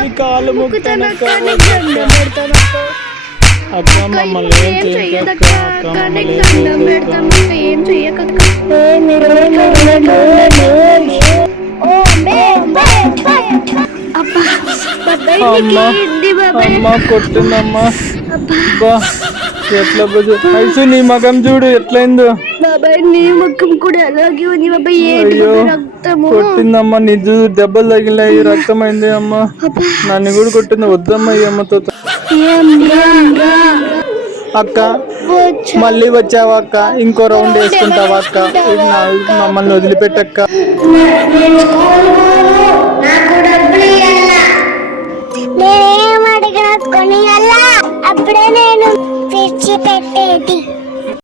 నీ కాలు మొక్కుతానక్క అక్క మమ్మల్ని ఏం చెయ్యదక్క, అక్క నీకు దండం పెడతామక్క, ఏం చెయ్యకక్క. అమ్మా కొట్టిందమ్మా. ఎట్లా ఐసు నీ మగం చూడు ఎట్లయిందో. బాబాయ్ నీ ముఖం కూడా అలాగే ఉంది బాబాయ్. అయ్యో కొట్టిందమ్మా, నీ దెబ్బలు తగిలినాయి, రక్తం అయింది అమ్మా. నన్ను కూడా కొట్టింది. వద్దమ్మా ఈ అమ్మతో. అక్క మళ్ళీ వచ్చావా అక్క? ఇంకో రౌండ్ వేసుకుంటావా అక్క? మమ్మల్ని వదిలిపెట్టక్క. నేనేం అడిగినా కొని అప్పుడే నేను తెచ్చి పెట్టేది.